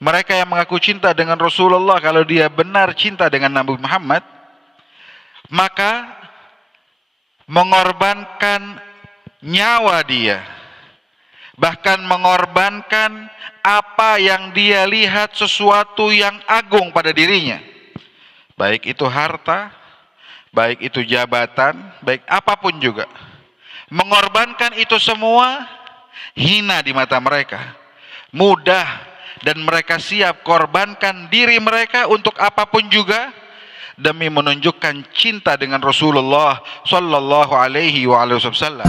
Mereka yang mengaku cinta dengan Rasulullah, kalau dia benar cinta dengan Nabi Muhammad, maka mengorbankan nyawa dia, bahkan mengorbankan apa yang dia lihat sesuatu yang agung pada dirinya, baik itu harta, baik itu jabatan, baik apapun juga. Mengorbankan itu semua hina di mata mereka, mudah, dan mereka siap korbankan diri mereka untuk apapun juga demi menunjukkan cinta dengan Rasulullah sallallahu alaihi wasallam.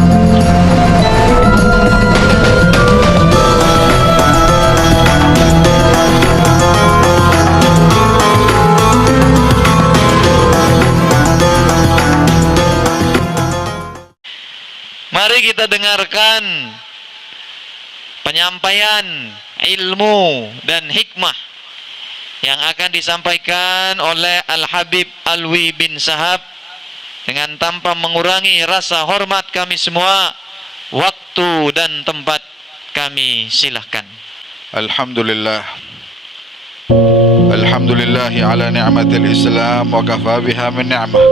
Mari kita dengarkan penyampaian ilmu dan hikmah yang akan disampaikan oleh Al-Habib Alwi bin Sahab. Dengan tanpa mengurangi rasa hormat kami semua, waktu dan tempat kami silahkan. Alhamdulillah, alhamdulillahi ala ni'matil Islam wa kafa biha min ni'mah,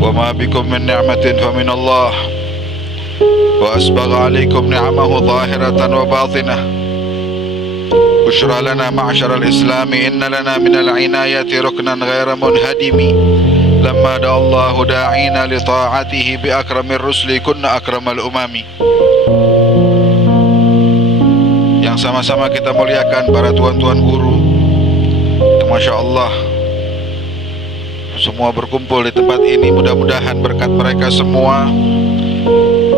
wa ma bikum min ni'matin fa min Allah, wa asbagha alaikum ni'amahu zahiratan wa batinah. Bushra lana ma'syaral islami inna lana minal inayati ruknan ghaira munhadimi, lamma da'allahu da'ina li ta'atihi bi akramir rusli kunna akramal umami. Yang sama-sama kita muliakan para tuan-tuan guru, Masya Allah, semua berkumpul di tempat ini. Mudah-mudahan berkat mereka semua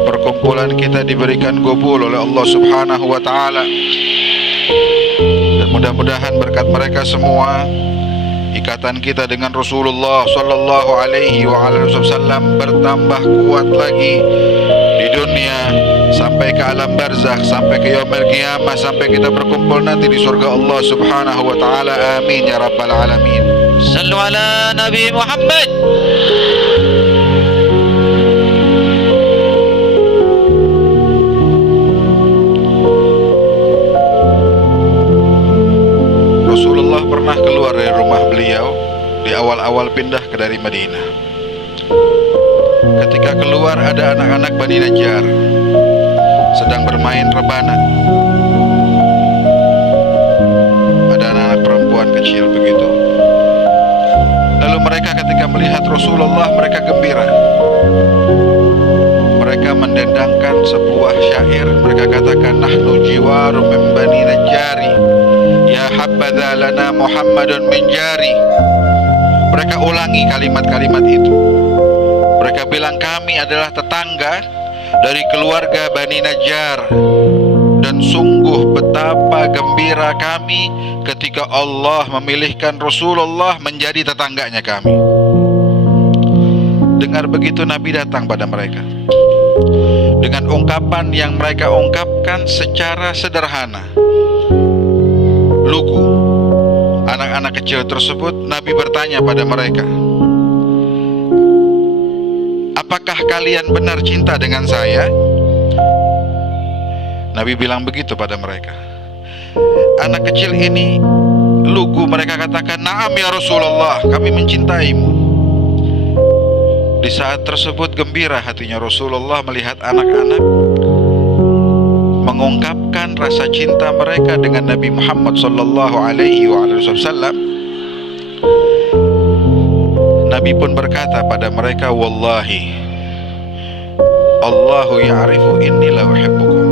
perkumpulan kita diberikan qabul oleh Allah Subhanahu wa ta'ala, dan mudah-mudahan berkat mereka semua ikatan kita dengan Rasulullah sallallahu alaihi wasallam bertambah kuat lagi di dunia sampai ke alam barzakh, sampai ke yaumil qiyamah, sampai kita berkumpul nanti di surga Allah Subhanahu wa ta'ala. Amin ya rabbal alamin. Sallu ala Nabi Muhammad. Rasulullah pernah keluar dari rumah beliau di awal-awal pindah ke dari Madinah. Ketika keluar, ada anak-anak Bani Najjar sedang bermain rebana. Ada anak-anak perempuan kecil begitu. Lalu mereka ketika melihat Rasulullah, mereka gembira. Mereka mendendangkan sebuah syair. Mereka katakan, nahnu jiwarum min Bani Najjari, ya habbadha lana Muhammadun min jari. Mereka ulangi kalimat-kalimat itu. Mereka bilang, kami adalah tetangga dari keluarga Bani Najjar, dan sungguh betapa gembira kami ketika Allah memilihkan Rasulullah menjadi tetangganya kami. Dengar begitu, Nabi datang pada mereka dengan ungkapan yang mereka ungkapkan secara sederhana, lugu. Anak-anak kecil tersebut, Nabi bertanya pada mereka, apakah kalian benar cinta dengan saya? Nabi bilang begitu pada mereka. Anak kecil ini lugu, mereka katakan, na'am ya Rasulullah, kami mencintaimu. Di saat tersebut gembira hatinya Rasulullah melihat anak-anak mengungkapkan rasa cinta mereka dengan Nabi Muhammad sallallahu alaihi wasallam. Nabi pun berkata pada mereka, wallahi Allahu ya'rifu inni la uhibbukum,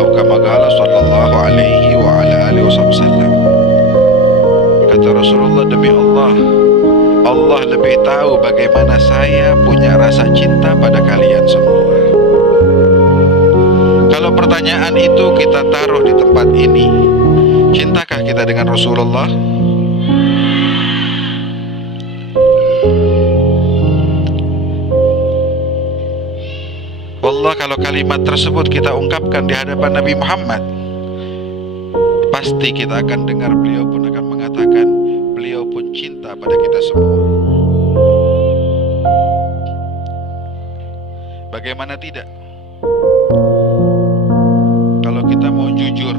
atau kama qala sallallahu alaihi wa ala alihi wasallam. Kata Rasulullah, demi Allah, Allah lebih tahu bagaimana saya punya rasa cinta pada kalian semua. Kalau pertanyaan itu kita taruh di tempat ini, cintakah kita dengan Rasulullah? Wallah, kalau kalimat tersebut kita ungkapkan di hadapan Nabi Muhammad, pasti kita akan dengar beliau pun akan mengatakan beliau pun cinta pada kita semua. Bagaimana tidak? Kalau kita mau jujur,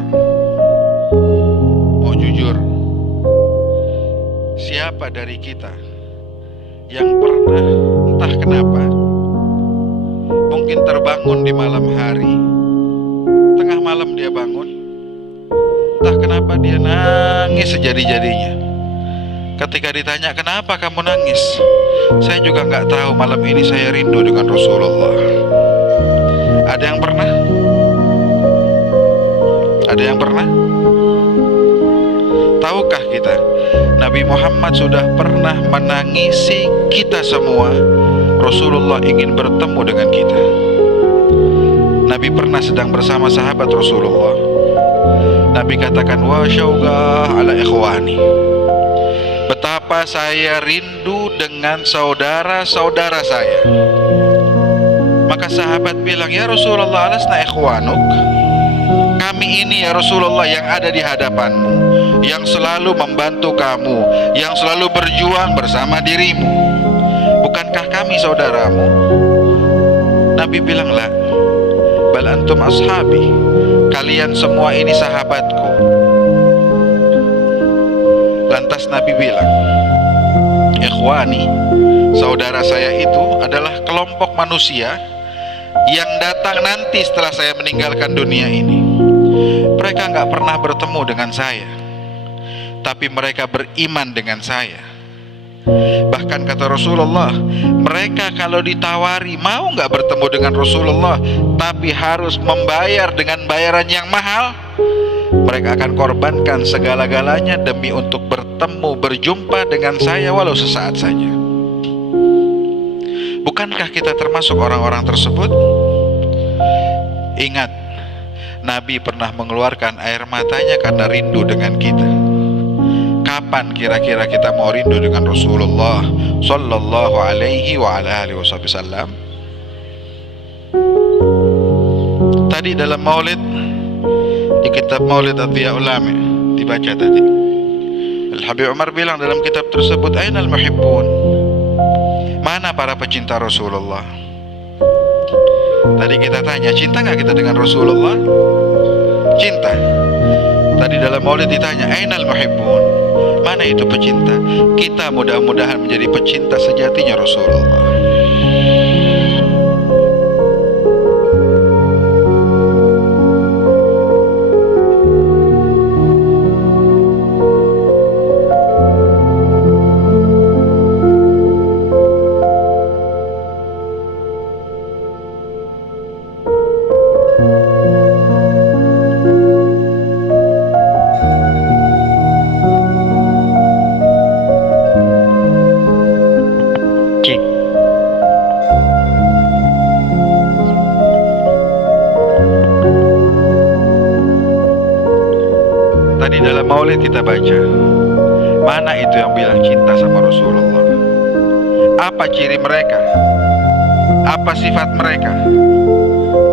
siapa dari kita yang pernah entah kenapa mungkin terbangun di malam hari, tengah malam dia bangun, entah kenapa dia nangis sejadi-jadinya. Ketika ditanya, kenapa kamu nangis? Saya juga nggak tahu, malam ini saya rindu dengan Rasulullah. Ada yang pernah? Ada yang pernah? Tahukah kita, Nabi Muhammad sudah pernah menangisi kita semua. Rasulullah ingin bertemu dengan kita. Nabi pernah sedang bersama sahabat Rasulullah. Nabi katakan, wa syauqah ala ikhwani, betapa saya rindu dengan saudara-saudara saya. Maka sahabat bilang, ya Rasulullah, alasna ikhwanuk, kami ini ya Rasulullah yang ada di hadapanmu, yang selalu membantu kamu, yang selalu berjuang bersama dirimu. Bukankah kami saudaramu? Nabi bilang, la, bal antum ashabi, kalian semua ini sahabatku. Lantas Nabi bilang, ikhwani, saudara saya itu adalah kelompok manusia yang datang nanti setelah saya meninggalkan dunia ini. Mereka nggak pernah bertemu dengan saya, tapi mereka beriman dengan saya. Bahkan kata Rasulullah, mereka kalau ditawari mau nggak bertemu dengan Rasulullah, tapi harus membayar dengan bayaran yang mahal, mereka akan korbankan segala-galanya demi untuk bertemu, berjumpa dengan saya walau sesaat saja. Bukankah kita termasuk orang-orang tersebut? Ingat, Nabi pernah mengeluarkan air matanya karena rindu dengan kita. Kapan kira-kira kita mau rindu dengan Rasulullah sallallahu alaihi wa ala alihi wasallam? Tadi dalam maulid, di kitab Maulid Adhiya Ulami dibaca tadi, Al-Habib Umar bilang dalam kitab tersebut, ainal muhibbun, mana para pecinta Rasulullah? Tadi kita tanya, cinta nggak kita dengan Rasulullah? Cinta. Tadi dalam maulid ditanya, ainal muhibbun, mana itu pecinta? Kita mudah-mudahan menjadi pecinta sejatinya Rasulullah. Tadi dalam maulid kita baca, mana itu yang bilang cinta sama Rasulullah? Apa ciri mereka? Apa sifat mereka?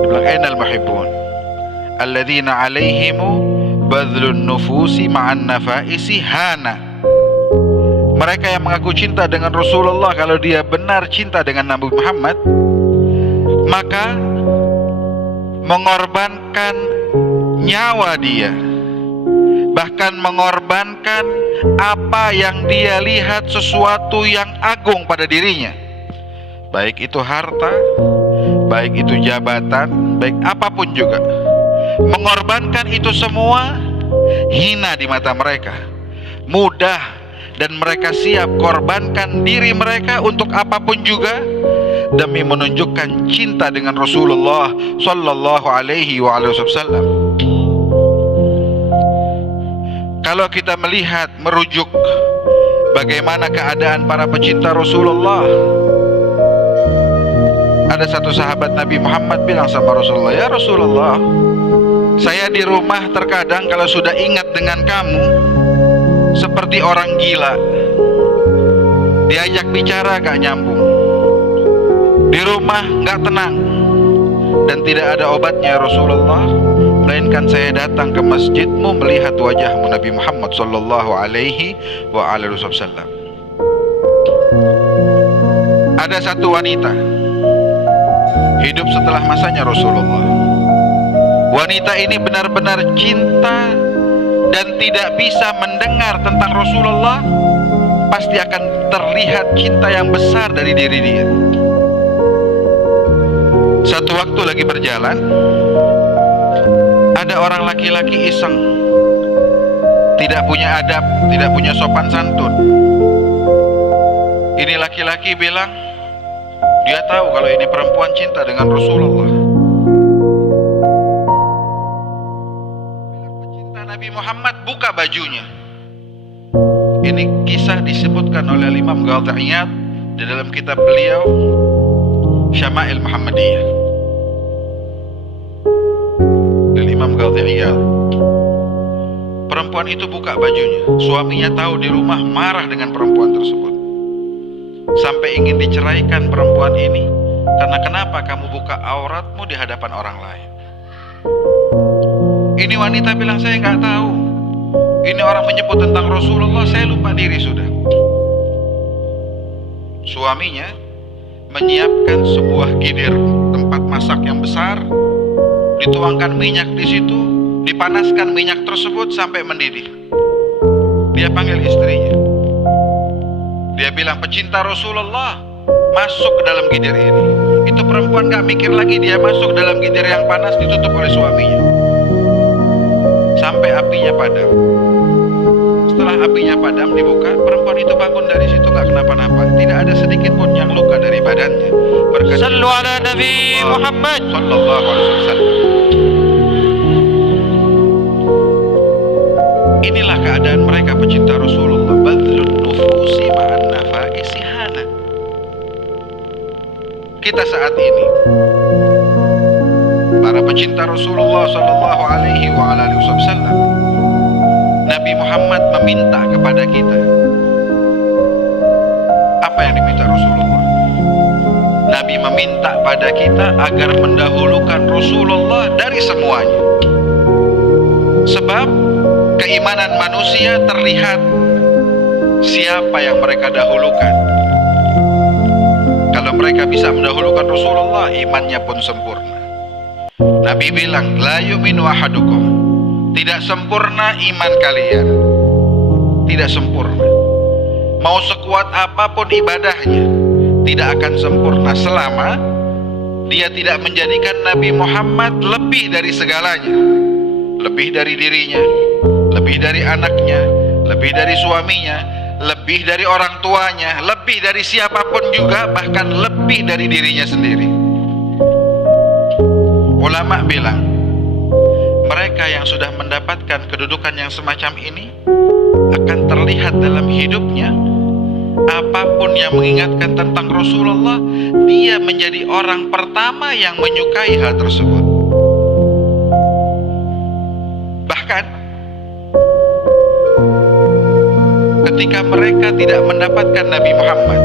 Dia bilang, ainal muhibbun alladzina alaihimu badlun nufusi ma'an nafaisi hana. Mereka yang mengaku cinta dengan Rasulullah, kalau dia benar cinta dengan Nabi Muhammad, maka mengorbankan nyawa dia, bahkan mengorbankan apa yang dia lihat sesuatu yang agung pada dirinya, baik itu harta, baik itu jabatan, baik apapun juga. Mengorbankan itu semua hina di mata mereka, mudah, dan mereka siap korbankan diri mereka untuk apapun juga demi menunjukkan cinta dengan Rasulullah sallallahu alaihi wasallam. Kalau kita melihat, merujuk bagaimana keadaan para pecinta Rasulullah, ada satu sahabat Nabi Muhammad bilang sama Rasulullah, ya Rasulullah, saya di rumah terkadang kalau sudah ingat dengan kamu seperti orang gila, diajak bicara gak nyambung, di rumah gak tenang, dan tidak ada obatnya Rasulullah, melainkan saya datang ke masjidmu melihat wajahmu Nabi Muhammad sallallahu alaihi wa alihi wasallam. Ada satu wanita hidup setelah masanya Rasulullah. Wanita ini benar-benar cinta dan tidak bisa mendengar tentang Rasulullah pasti akan terlihat cinta yang besar dari diri dia. Satu waktu lagi berjalan, ada orang laki-laki iseng, tidak punya adab, tidak punya sopan santun. Ini laki-laki bilang, dia tahu kalau ini perempuan cinta dengan Rasulullah. Pecinta Nabi Muhammad, buka bajunya. Ini kisah disebutkan oleh Imam Ghazali di dalam kitab beliau Syama'il Muhammadiyah. Dari Imam Ghazali. Perempuan itu buka bajunya. Suaminya tahu di rumah, marah dengan perempuan tersebut. Sampai ingin diceraikan perempuan ini, karena kenapa kamu buka auratmu di hadapan orang lain? Ini wanita bilang, saya nggak tahu. Ini orang menyebut tentang Rasulullah, saya lupa diri sudah. Suaminya menyiapkan sebuah gidir, tempat masak yang besar, dituangkan minyak di situ, dipanaskan minyak tersebut sampai mendidih. Dia panggil istrinya. Dia bilang, pecinta Rasulullah, masuk ke dalam gidir ini. Itu perempuan gak mikir lagi, dia masuk dalam gidir yang panas, ditutup oleh suaminya sampai apinya padam. Setelah apinya padam, dibuka, perempuan itu bangun dari situ gak kenapa-napa. Tidak ada sedikit pun yang luka dari badannya. Sallu ala Nabi Muhammad sallallahu alaihi wasallam. Inilah keadaan mereka pecinta Rasulullah. Badlun nufusi ma'an nafaisi hana. Kita saat ini, para pecinta Rasulullah sallallahu alaihi wa alihi wasallam, Nabi Muhammad meminta kepada kita. Apa yang diminta Rasulullah? Nabi meminta pada kita agar mendahulukan Rasulullah dari semuanya. Sebab keimanan manusia terlihat siapa yang mereka dahulukan. Kalau mereka bisa mendahulukan Rasulullah, imannya pun sempurna. Nabi bilang, la yu'minu ahadukum, tidak sempurna iman kalian, tidak sempurna. Mau sekuat apapun ibadahnya, tidak akan sempurna selama dia tidak menjadikan Nabi Muhammad lebih dari segalanya, lebih dari dirinya, lebih dari anaknya, lebih dari suaminya, lebih dari orang tuanya, lebih dari siapapun juga, bahkan lebih dari dirinya sendiri. Ulama bilang, mereka yang sudah mendapatkan kedudukan yang semacam ini akan terlihat dalam hidupnya, apapun yang mengingatkan tentang Rasulullah, dia menjadi orang pertama yang menyukai hal tersebut. Bahkan ketika mereka tidak mendapatkan Nabi Muhammad,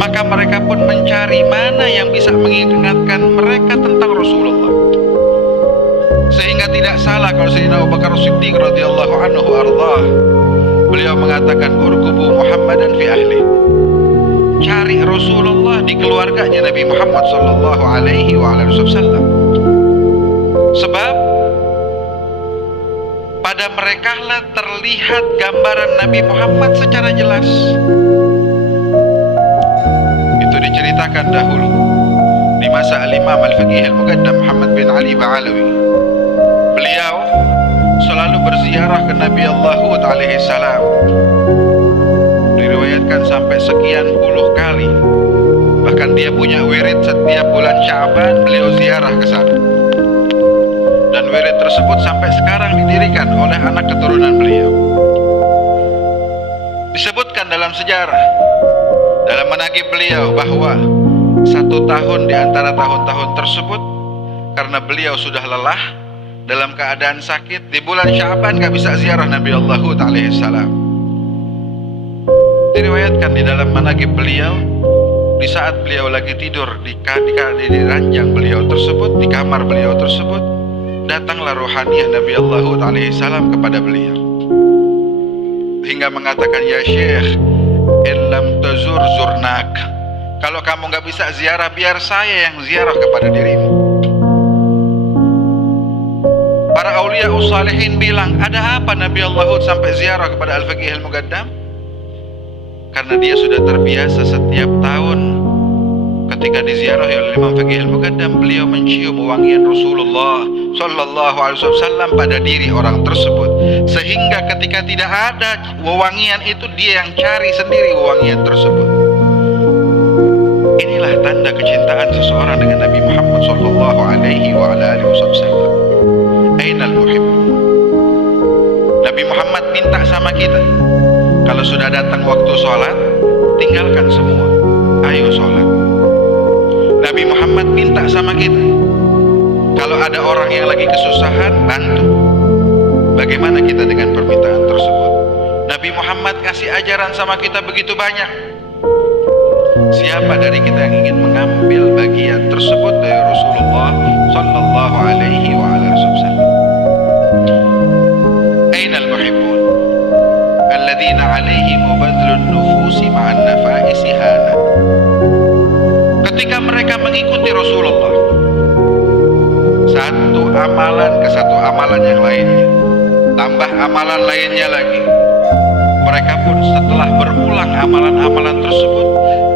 maka mereka pun mencari mana yang bisa mengingatkan mereka tentang Rasulullah. Sehingga tidak salah kalau Sayyidina Abu Bakar Siddiq radhiyallahu anhu ardhah, beliau mengatakan, urkubu Muhammadan fi ahli, cari Rasulullah di keluarganya Nabi Muhammad sallallahu alaihi wasallam. Sebab pada merekalah terlihat gambaran Nabi Muhammad secara jelas. Itu diceritakan dahulu di masa Al-Imam Al-Faqih Al-Muqaddam Muhammad bin Ali Ba'alawi. Beliau selalu berziarah ke Nabi Allah Hud alaihi salam. Diriwayatkan sampai sekian puluh kali. Bahkan dia punya wirid setiap bulan Sya'ban, beliau ziarah ke sana. Dan wirid tersebut sampai sekarang didirikan oleh anak keturunan beliau. Disebutkan dalam sejarah, dalam menagih beliau, bahwa 1 tahun di antara tahun-tahun tersebut, karena beliau sudah lelah dalam keadaan sakit, di bulan Sya'ban gak bisa ziarah Nabi Allah Hud alaihi salam. Diriwayatkan di dalam menagih beliau, di saat beliau lagi tidur di ranjang beliau tersebut, di kamar beliau tersebut, datanglah ruhaniyah Nabi Allah Hud alaihi salam kepada beliau, hingga mengatakan, ya Syekh, illam tazur zurnak, kalau kamu gak bisa ziarah, biar saya yang ziarah kepada dirimu. Para awliya salihin bilang, ada apa Nabi Allah Hud sampai ziarah kepada Al-Faqih Al-Muqaddam? karena dia sudah terbiasa setiap tahun ketika diziarahi oleh Imam Faqih Al-Muqaddam, beliau mencium wangian Rasulullah Sallallahu Alaihi Wasallam pada diri orang tersebut, sehingga ketika tidak ada wewangian itu, dia yang cari sendiri wewangian tersebut. Inilah tanda kecintaan seseorang dengan Nabi Muhammad Sallallahu Alaihi Wasallam. Ainal muhib. Nabi Muhammad minta sama kita, kalau sudah datang waktu sholat, tinggalkan semua, ayo sholat. Nabi Muhammad minta sama kita, kalau ada orang yang lagi kesusahan, bantu. Bagaimana kita dengan permintaan tersebut? Nabi Muhammad kasih ajaran sama kita begitu banyak. Siapa dari kita yang ingin mengambil bagian tersebut dari Rasulullah Sallallahu Alaihi Wasallam? Ainal muhibbun alladzina alaihim badlun nufusi ma'an nafaisi hana. Ketika mereka mengikuti Rasulullah, satu amalan ke satu amalan yang lainnya, tambah amalan lainnya lagi, mereka pun setelah berulang amalan-amalan tersebut,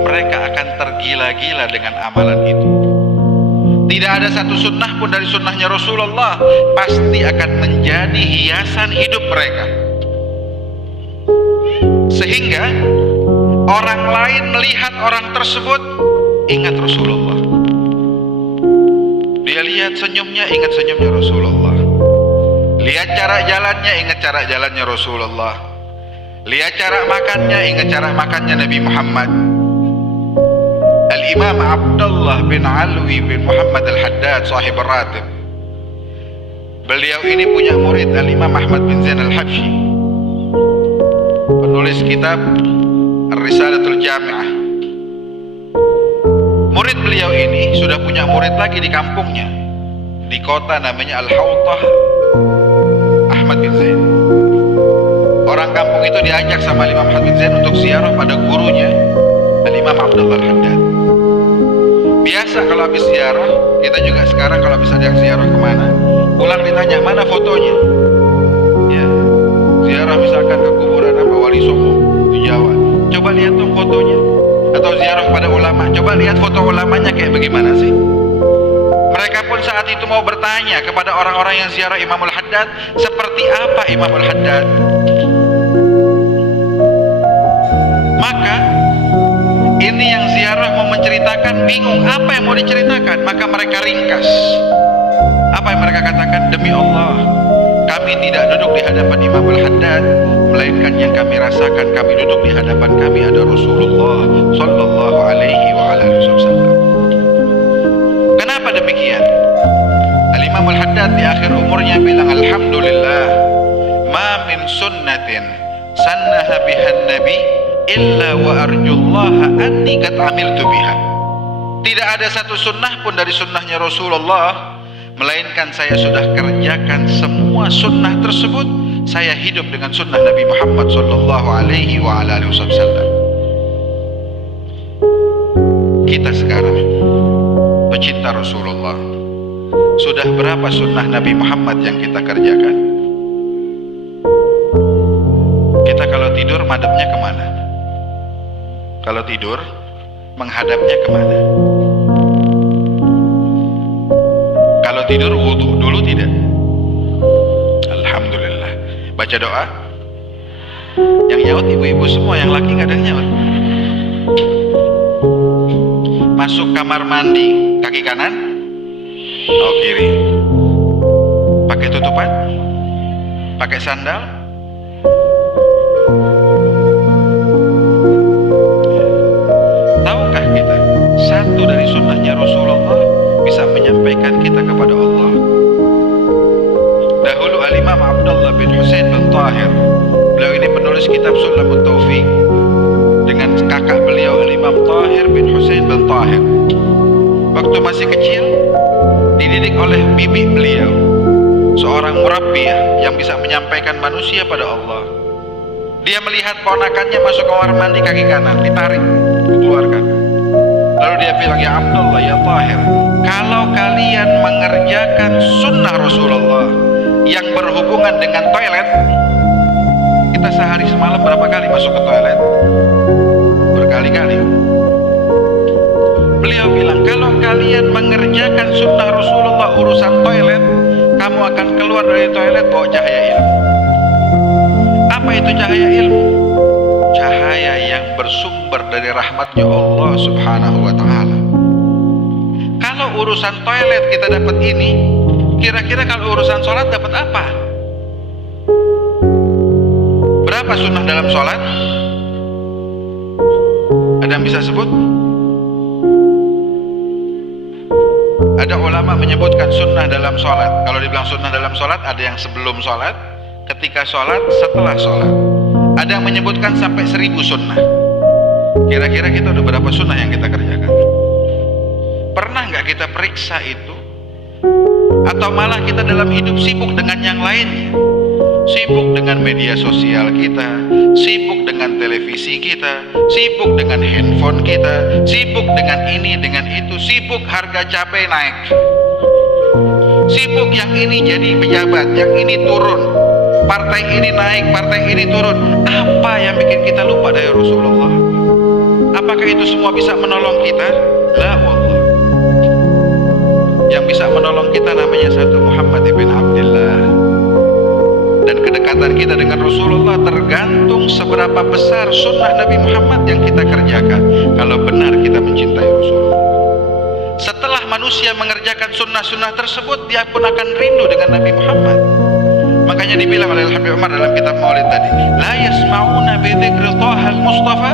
mereka akan tergila-gila dengan amalan itu. Tidak ada satu sunnah pun dari sunnahnya Rasulullah pasti akan menjadi hiasan hidup mereka, sehingga orang lain melihat orang tersebut ingat Rasulullah. Dia lihat senyumnya, ingat senyumnya Rasulullah. Lihat cara jalannya, ingat cara jalannya Rasulullah. Lihat cara makannya, ingat cara makannya Nabi Muhammad. Al-Imam Abdullah bin Alwi bin Muhammad Al-Haddad sahib Ar-Ratib, beliau ini punya murid Al-Imam Ahmad bin Zain Al-Habsyi, penulis kitab Ar-Risalatul Jami'ah. Murid beliau ini sudah punya murid lagi di kampungnya, di kota namanya Al-Hawtah, Ahmad bin Zain. Orang kampung itu diajak sama Imam Ahmad bin Zain untuk ziarah pada gurunya Al-Imam Abdullah Al-Haddad. Biasa kalau habis ziarah, kita juga sekarang kalau bisa ada yang ziarah kemana, pulang ditanya mana fotonya. Ya, ziarah misalkan ke kuburan apa Wali Songo di Jawa, coba lihat tuh fotonya. Atau ziarah pada ulama, coba lihat foto ulamanya kayak bagaimana sih. Mereka pun saat itu mau bertanya kepada orang-orang yang ziarah Imamul Haddad, seperti apa Imamul Haddad. Maka ini yang ziarah mau menceritakan bingung apa yang mau diceritakan, maka mereka ringkas. Apa yang mereka katakan? Demi Allah, kami tidak duduk di hadapan Imamul Haddad, melainkan yang kami rasakan, kami duduk di hadapan kami ada Rasulullah Sallallahu Alaihi Wasallam. Kenapa demikian? Al-Imamul Haddad di akhir umurnya bilang, Alhamdulillah, ma min sunnatin sannaha bihan nabi illa wa arjullaha anni qad amiltu biha. Tidak ada satu sunnah pun dari sunnahnya Rasulullah, melainkan saya sudah kerjakan semua sunnah tersebut. Saya hidup dengan sunnah Nabi Muhammad Sallallahu Alaihi Wasallam. Kita sekarang pecinta Rasulullah, sudah berapa sunnah Nabi Muhammad yang kita kerjakan? Kita kalau tidur madepnya kemana? Kalau tidur menghadapnya kemana? Kalau tidur wudu dulu tidak? Alhamdulillah. Baca doa. Yang nyaut ibu-ibu semua, yang laki nggak ada yang nyaut. Masuk kamar mandi, kaki kanan, oh kiri. Pakai tutupan, pakai sandal. Tahukah kita satu dari sunnahnya Rasulullah bisa menyampaikan kita kepada Allah? Dahulu Al-Imam Abdullah bin Husain bin Tahir, beliau ini penulis kitab Sulamut Taufiq, dengan kakak beliau Al-Imam Tahir bin Husain bin Tahir. Waktu masih kecil dididik oleh bibi beliau, seorang murabbiyah yang bisa menyampaikan manusia pada Allah. Dia melihat ponakannya masuk kamar mandi kaki kanan, ditarik, dikeluarkan. Lalu dia bilang, ya Abdullah, ya Tahir, kalau kalian mengerjakan sunnah Rasulullah yang berhubungan dengan toilet, kita sehari semalam berapa kali masuk ke toilet? Berkali-kali. Beliau bilang, kalau kalian mengerjakan sunnah Rasulullah urusan toilet, kamu akan keluar dari toilet bawa cahaya ilmu. Apa itu cahaya ilmu? Cahaya yang bersumber dari rahmatnya Allah subhanahu wa ta'ala. Kalau urusan toilet kita dapat ini, kira-kira kalau urusan sholat dapat apa? Berapa sunnah dalam sholat? Ada yang bisa sebut? Ada ulama menyebutkan sunnah dalam sholat. Kalau dibilang sunnah dalam sholat, ada yang sebelum sholat, ketika sholat, setelah sholat. Ada yang menyebutkan sampai 1000 sunnah. Kira-kira kita udah berapa sunnah yang kita kerjakan? Pernah nggak kita periksa itu? Atau malah kita dalam hidup sibuk dengan yang lainnya? Sibuk dengan media sosial kita, sibuk dengan televisi kita, sibuk dengan handphone kita, sibuk dengan ini, dengan itu, sibuk harga cabai naik, sibuk yang ini jadi pejabat, yang ini turun, partai ini naik, partai ini turun. Apa yang bikin kita lupa dari Rasulullah? Apakah itu semua bisa menolong kita? La wallah. Yang bisa menolong kita namanya satu Muhammad ibn Abdullah. Dan kedekatan kita dengan Rasulullah tergantung seberapa besar sunnah Nabi Muhammad yang kita kerjakan. Kalau benar kita mencintai Rasulullah, setelah manusia mengerjakan sunnah-sunnah tersebut, dia pun akan rindu dengan Nabi Muhammad. Makanya dibilang oleh Habib Umar dalam kitab Maulid tadi, la yasma'una bi dzikri Thaha al-Mustafa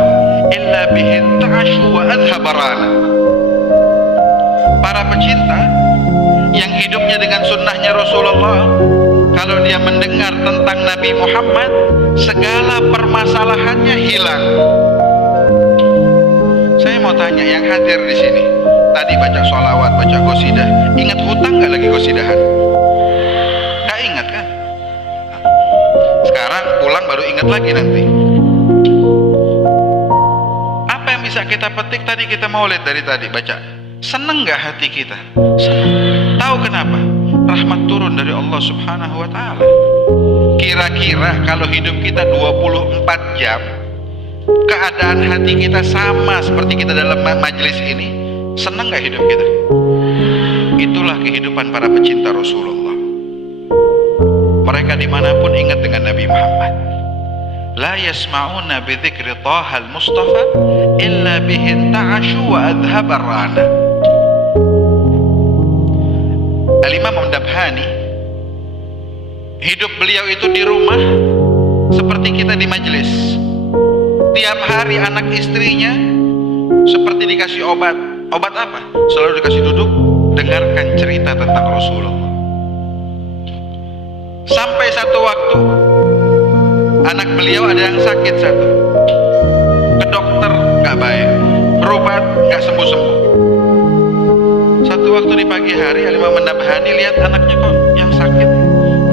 illa bihi ta'ashu wa adhabarana. Para pecinta yang hidupnya dengan sunnahnya Rasulullah, kalau dia mendengar tentang Nabi Muhammad, segala permasalahannya hilang. Saya mau tanya yang hadir di sini, tadi baca sholawat, baca qasidah, ingat hutang nggak lagi qasidahan? Nggak ingat kan? Sekarang pulang baru ingat lagi nanti. Apa yang bisa kita petik tadi kita maulid dari tadi baca? Seneng nggak hati kita? Seneng. Tahu kenapa? Rahmat turun dari Allah subhanahu wa ta'ala. Kira-kira kalau hidup kita 24 jam, keadaan hati kita sama seperti kita dalam majelis ini, senang gak hidup kita? Itulah kehidupan para pecinta Rasulullah. Mereka dimanapun ingat dengan Nabi Muhammad. La yasma'una bi dzikri Thaha al-Mustafa illa bihi ta'ashu wa adhabar rana. Al-Imam Mundabhani, hidup beliau itu di rumah seperti kita di majelis. Tiap hari anak istrinya seperti dikasih obat. Obat apa? Selalu dikasih duduk, dengarkan cerita tentang Rasulullah. Sampai satu waktu anak beliau ada yang sakit satu, ke dokter gak baik, berobat gak sembuh-sembuh. Satu waktu di pagi hari Al-Imam Mundabhani lihat anaknya kok yang sakit,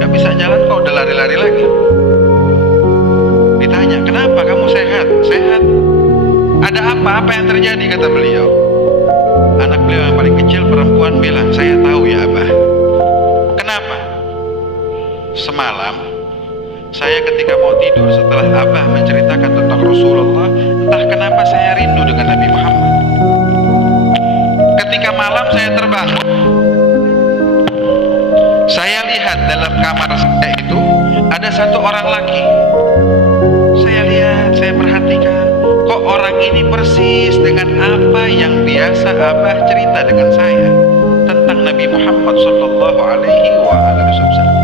gak bisa jalan, kok udah lari-lari lagi. Ditanya, kenapa kamu sehat? Sehat. Ada apa? Apa yang terjadi? Kata beliau. Anak beliau yang paling kecil perempuan bilang, saya tahu ya Abah. Kenapa? Semalam saya ketika mau tidur setelah Abah menceritakan tentang Rasulullah, entah kenapa saya rindu dengan Nabi Muhammad. Ketika malam saya terbangun, saya lihat dalam kamar saya itu ada satu orang laki. Saya lihat, saya perhatikan, kok orang ini persis dengan apa yang biasa Abah cerita dengan saya tentang Nabi Muhammad sallallahu alaihi wasallam.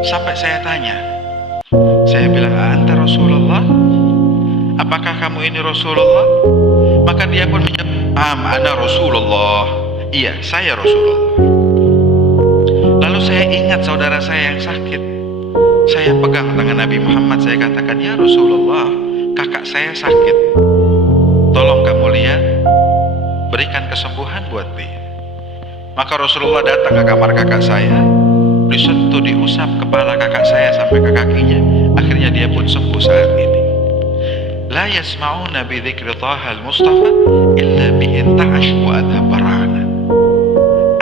Sampai saya tanya, saya bilang, anta Rasulullah? Apakah kamu ini Rasulullah? Maka dia pun menjawab, ana Rasulullah. Iya, saya Rasulullah. Lalu saya ingat saudara saya yang sakit. Saya pegang tangan Nabi Muhammad, saya katakan, ya Rasulullah, kakak saya sakit. Tolong kamu lihat, berikan kesembuhan buat dia. Maka Rasulullah datang ke kamar kakak saya, disentuh, diusap kepala kakak saya sampai ke kakinya. Akhirnya dia pun sembuh saat ini. La yasma'una bi dzikri Thaha al-Mustafa illa bihi ta'ash wa adhabarana.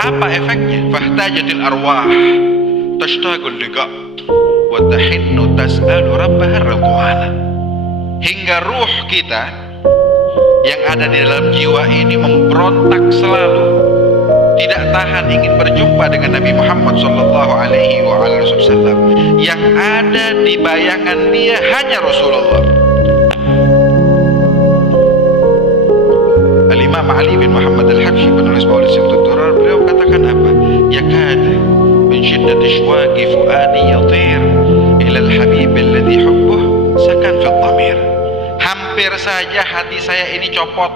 Apa efeknya? Fahtajatil arwah tashtaqul liqa. wa tahinnu tas'alu rabbaha ridwana. Hingga ruh kita yang ada di dalam jiwa ini memberontak selalu, tidak tahan ingin berjumpa dengan Nabi Muhammad sallallahu alaihi wasallam. Yang ada di bayangan dia hanya Rasulullah. Al-Imam Ali bin Muhammad Al-Habsyi, penulis Maulid Sibtut Durar, beliau katakan apa? Yakad min shiddati shwaqi fuadi yatir ila al-habib alladhi hubbuh sakan fi dhamir. Hampir saja hati saya ini copot,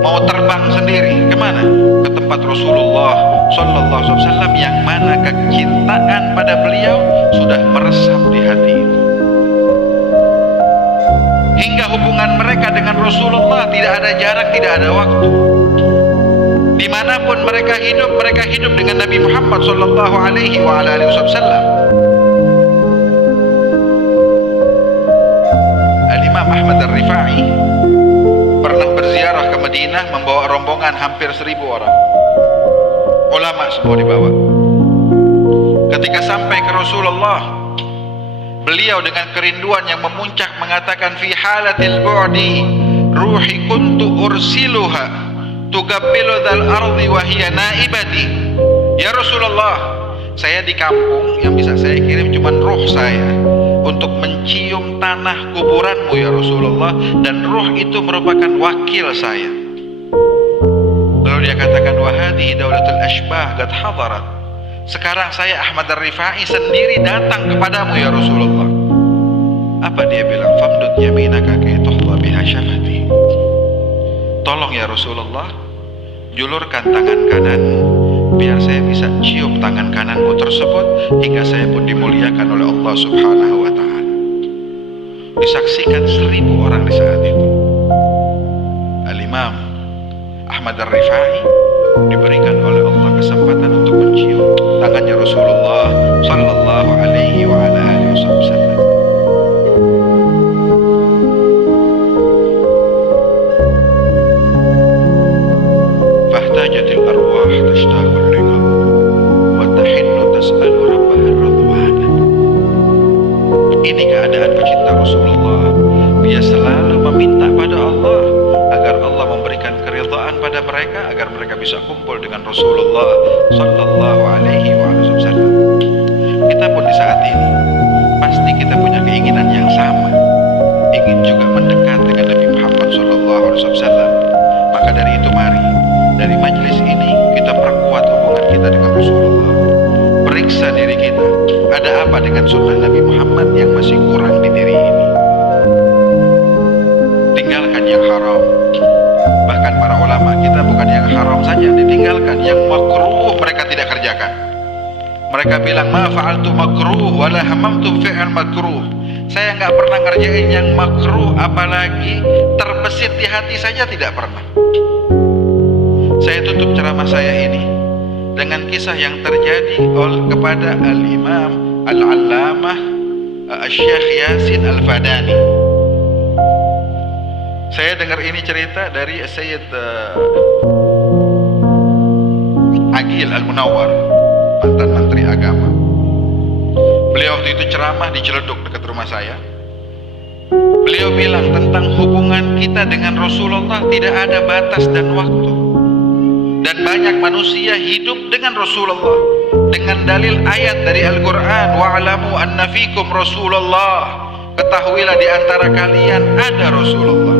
mau terbang sendiri. Kemana? Ke tempat Rasulullah sallallahu alaihi wasallam, yang mana kecintaan pada beliau sudah meresap di hati itu. Hingga hubungan mereka dengan Rasulullah tidak ada jarak, tidak ada waktu. Dimanapun mereka hidup dengan Nabi Muhammad sallallahu alaihi wasallam. Al-Imam Ahmad Ar-Rifai pernah berziarah ke Madinah membawa rombongan hampir 1000 orang. Ulama semua dibawa. Ketika sampai ke Rasulullah, beliau dengan kerinduan yang memuncak mengatakan, fi halatil bu'di ruhi kuntu ursiluha tugabbilu dzal ardi wa hiya naibati. Ya Rasulullah, saya di kampung, yang bisa saya kirim cuma ruh saya untuk mencium tanah kuburanmu ya Rasulullah, dan ruh itu merupakan wakil saya. Lalu dia katakan, wa hadhihi daulatul ashbah qad hadarat. Sekarang saya Ahmad Ar-Rifai sendiri datang kepadamu ya Rasulullah. Apa dia bilang? Famdud yaminaka kay tuhla biha syafati. Tolong ya Rasulullah, julurkan tangan kananmu biar saya bisa cium tangan kananmu tersebut, hingga saya pun dimuliakan oleh Allah subhanahu wa ta'ala. Disaksikan 1000 orang di saat itu. Al-Imam Ahmad Ar-Rifai diberikan oleh Allah kesempatan untuk mencium tangannya Rasulullah sallallahu alaihi wa ala alihi wasallam. Fahtajatil arwah tashtaqul liqa wa tahinnu tas'alu rabbaha ridwana. Ini keadaan pecinta Rasulullah. Dia selalu meminta pada Allah agar Allah memberikan keridhaan pada mereka, agar mereka bisa kumpul dengan Rasulullah sallallahu alaihi wasallam. Kita pun di saat ini pasti kita punya keinginan yang sama, ingin juga mendekat dengan Nabi Muhammad sallallahu alaihi wasallam. Maka dari itu mari dari majelis ini kita perkuat hubungan kita dengan Rasulullah. Periksa diri kita, ada apa dengan sunnah Nabi Muhammad yang masih kurang di diri ini. Tinggalkan yang haram. Bahkan para ulama kita bukan yang haram saja ditinggalkan, yang makruh mereka tidak kerjakan. Mereka bilang, ma fa'altu makruh wala hamamtu fi'al makruh. Saya enggak pernah ngerjain yang makruh, apalagi terbesit di hati saja tidak pernah. Saya tutup ceramah saya ini dengan kisah yang terjadi kepada Al-Imam Al-Allamah Syekh Yasin Al-Fadani. Saya dengar ini cerita dari Sayyid Aqil Al-Munawwar, mantan Menteri Agama. Beliau waktu itu ceramah di Ciledug dekat rumah saya. Beliau bilang tentang hubungan kita dengan Rasulullah tidak ada batas dan waktu. Dan banyak manusia hidup dengan Rasulullah dengan dalil ayat dari Al-Quran, wa'alamu anna fikum Rasulullah, ketahuilah di antara kalian ada Rasulullah.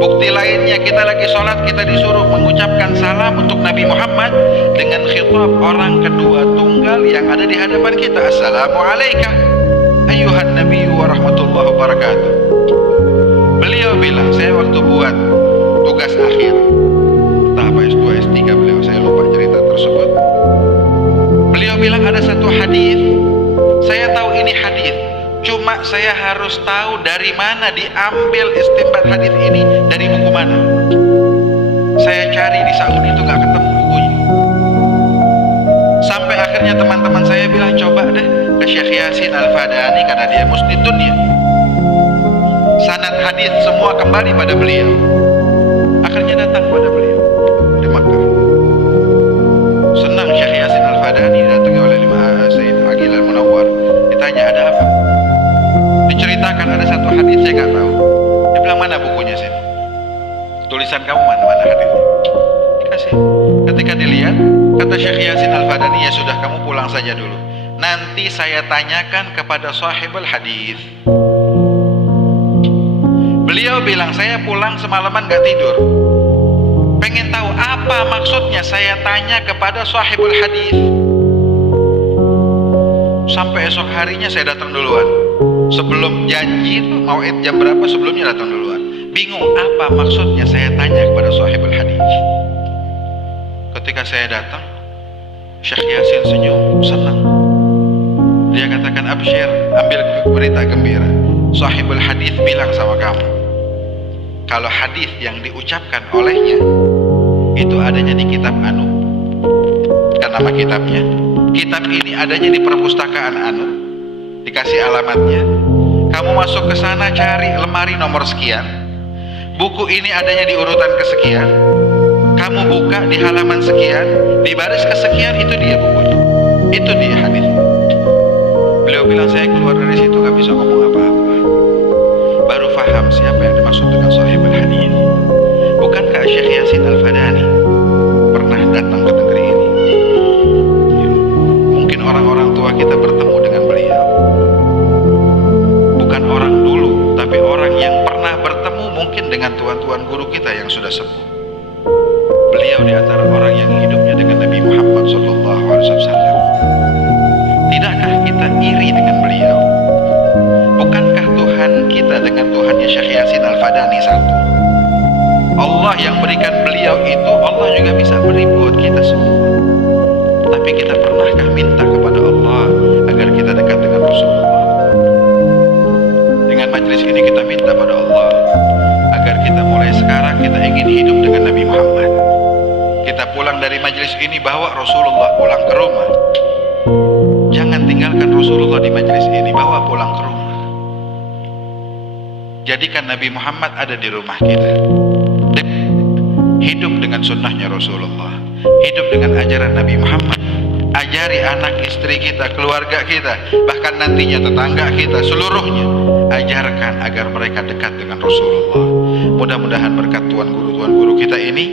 Bukti lainnya, kita lagi sholat, kita disuruh mengucapkan salam untuk Nabi Muhammad dengan khitab orang kedua tunggal yang ada di hadapan kita. Assalamualaikum ayyuhan nabiyyu wa rahmatullahi wa barakatuh. Beliau bilang, saya waktu buat tugas akhir, entah apa S2 S3 beliau, saya lupa cerita tersebut. Beliau bilang ada satu hadis, saya tahu ini hadis, cuma saya harus tahu dari mana diambil istinbat hadis ini, dari buku mana. Saya cari di Saudi itu gak ketemu bukunya. Sampai akhirnya teman-teman saya bilang, coba deh ke Syekh Yasin Al-Fadani karena dia mustidun ya. Sanad hadis semua kembali pada beliau. Akhirnya datang pada beliau di Makkah. Senang Syekh Yasin Al-Fadani didatangi oleh Sayyid Aqil Al-Munawwar. hadis saya nggak tahu. Dia bilang, mana bukunya sih? Tulisan kamu mana hadisnya? Dikasih. Ketika dilihat, kata Syekh Yasin Al-Fadani, ya sudah, kamu pulang saja dulu. Nanti saya tanyakan kepada sahibul hadis. Beliau bilang, saya pulang semalaman gak tidur, pengen tahu apa maksudnya saya tanya kepada sahibul hadis. Sampai esok harinya saya datang duluan. Sebelum janji mau'id jam berapa, sebelumnya datang duluan. Bingung apa maksudnya saya tanya kepada sahibul hadis. Ketika saya datang, Syekh Yasin senyum, senang. Dia katakan, absyir, ambil berita gembira. Sahibul hadis bilang sama kamu, kalau hadis yang diucapkan olehnya itu adanya di kitab Anu. Kan nama kitabnya. Kitab ini adanya di perpustakaan Anu. Dikasih alamatnya. Kamu masuk ke sana, cari lemari nomor sekian. Buku ini adanya di urutan kesekian. Kamu buka di halaman sekian, di baris kesekian, itu dia bukunya. Itu dia hadis. Beliau bilang, saya keluar dari situ gak bisa ngomong apa-apa. Baru faham siapa yang dimaksud dengan sahibul hadis. Bukankah Syekh Yasin Al-Fadani pernah datang ke negeri ini? Mungkin orang-orang tua kita bertemu dengan beliau. Bukan orang dulu, tapi orang yang pernah bertemu mungkin dengan tuan-tuan guru kita yang sudah sepuh. Beliau di antara orang yang hidupnya dengan Nabi Muhammad SAW. Tidakkah kita iri dengan beliau? Bukankah Tuhan kita dengan Tuhannya Syekh Yasin Al-Fadani satu? Allah yang berikan beliau itu, Allah juga bisa beri buat kita semua. Tapi kita pernahkah minta kepada Allah agar kita dekat dengan Rasulullah? Dengan majelis ini kita minta pada Allah agar kita mulai sekarang kita ingin hidup dengan Nabi Muhammad. Kita pulang dari majelis ini bawa Rasulullah pulang ke rumah. Jangan tinggalkan Rasulullah di majelis ini, bawa pulang ke rumah. Jadikan Nabi Muhammad ada di rumah kita. Hidup dengan sunnahnya Rasulullah, hidup dengan ajaran Nabi Muhammad. Ajari anak istri kita, keluarga kita, bahkan nantinya tetangga kita, seluruhnya ajarkan agar mereka dekat dengan Rasulullah. Mudah-mudahan berkat tuan guru kita ini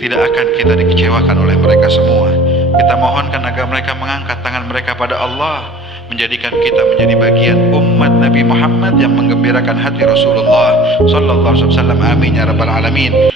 tidak akan kita dikecewakan oleh mereka semua. Kita mohonkan agar mereka mengangkat tangan mereka pada Allah, menjadikan kita menjadi bagian umat Nabi Muhammad yang menggembirakan hati Rasulullah sallallahu alaihi wasallam. Amin ya rabbal alamin.